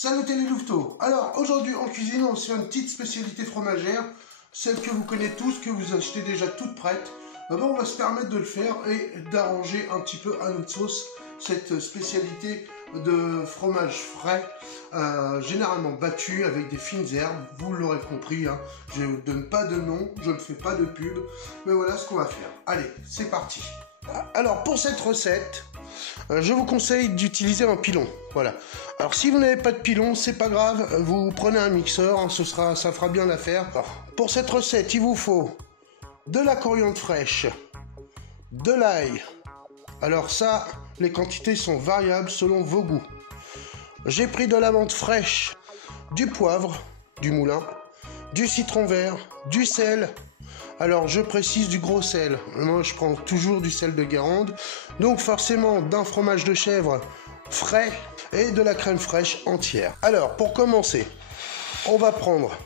Salut les louveteaux. Alors aujourd'hui en cuisine on se fait une petite spécialité fromagère, celle que vous connaissez tous, que vous achetez déjà toute prête. On va se permettre de le faire et d'arranger un petit peu à notre sauce cette spécialité de fromage frais, généralement battu avec des fines herbes. Vous l'aurez compris, hein, je ne donne pas de nom, je ne fais pas de pub, mais voilà ce qu'on va faire. Allez, c'est parti. Alors pour cette recette, je vous conseille d'utiliser un pilon. Voilà. Alors si vous n'avez pas de pilon, c'est pas grave, vous prenez un mixeur, hein, ça fera bien l'affaire. Pour cette recette, il vous faut de la coriandre fraîche, de l'ail. Alors ça, les quantités sont variables selon vos goûts. J'ai pris de la menthe fraîche, du poivre, du moulin, du citron vert, du sel. Alors je précise du gros sel, moi je prends toujours du sel de Guérande, donc forcément d'un fromage de chèvre frais et de la crème fraîche entière. Alors pour commencer, on va prendre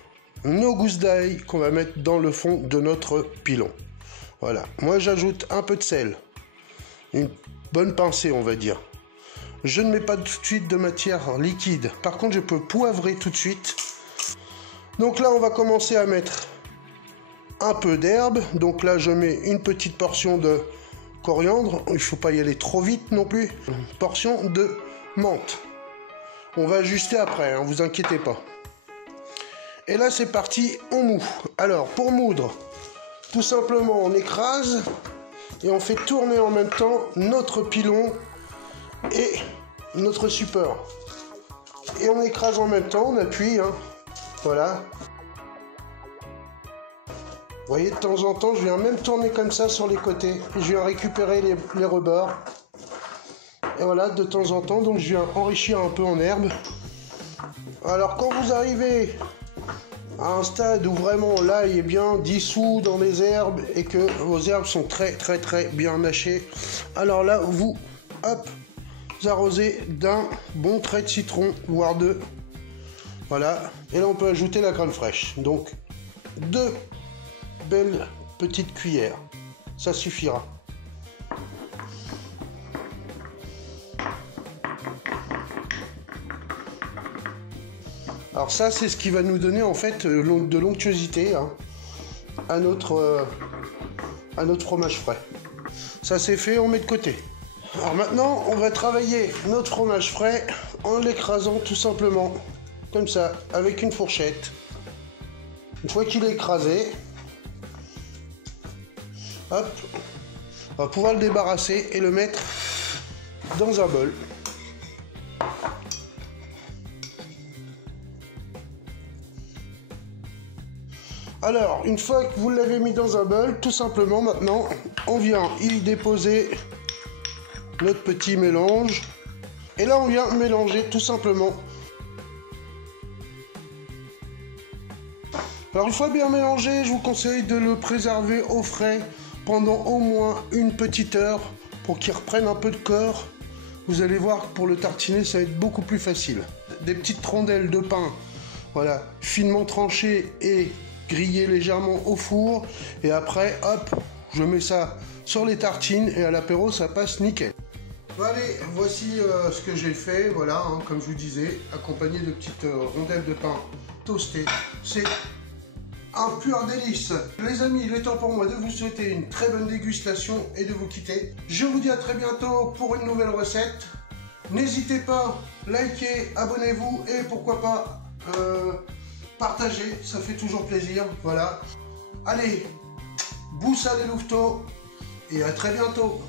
nos gousses d'ail qu'on va mettre dans le fond de notre pilon. Voilà, moi j'ajoute un peu de sel, une bonne pincée on va dire. Je ne mets pas tout de suite de matière liquide, par contre je peux poivrer tout de suite. Donc là on va commencer à mettre un peu d'herbe, donc là je mets une petite portion de coriandre, il ne faut pas y aller trop vite non plus, une portion de menthe. On va ajuster après, hein, vous inquiétez pas. Et là c'est parti, on moud. Alors pour moudre, tout simplement on écrase et on fait tourner en même temps notre pilon et notre support. Et on écrase en même temps, on appuie, hein, voilà. Vous voyez, de temps en temps, je viens même tourner comme ça sur les côtés. Je viens récupérer les rebords. Et voilà, de temps en temps, donc je viens enrichir un peu en herbe. Alors, quand vous arrivez à un stade où vraiment l'ail est bien dissous dans les herbes et que vos herbes sont très bien mâchées, alors là, vous arrosez d'un bon trait de citron, voire deux. Voilà. Et là, on peut ajouter la crème fraîche. Donc, 2 belle petite cuillère, ça suffira. Alors ça c'est ce qui va nous donner en fait de l'onctuosité, hein, à notre fromage frais. Ça c'est fait, on met de côté. Alors maintenant on va travailler notre fromage frais en l'écrasant tout simplement comme ça avec une fourchette. Une fois qu'il est écrasé, hop, on va pouvoir le débarrasser et le mettre dans un bol. Alors, une fois que vous l'avez mis dans un bol, tout simplement maintenant, on vient y déposer notre petit mélange. Et là, on vient mélanger tout simplement. Alors, une fois bien mélangé, je vous conseille de le préserver au frais pendant au moins une petite heure pour qu'il reprenne un peu de corps. Vous allez voir que pour le tartiner ça va être beaucoup plus facile. Des petites rondelles de pain, voilà, finement tranchées et grillées légèrement au four, et après hop, je mets ça sur les tartines et à l'apéro ça passe nickel. Bon, allez, voici ce que j'ai fait, voilà, hein, comme je vous disais, accompagné de petites rondelles de pain toastées. C'est un pur délice. Les amis, il est temps pour moi de vous souhaiter une très bonne dégustation et de vous quitter. Je vous dis à très bientôt pour une nouvelle recette. N'hésitez pas, likez, abonnez-vous et pourquoi pas partagez, ça fait toujours plaisir. Voilà. Allez, boussa les louveteaux et à très bientôt.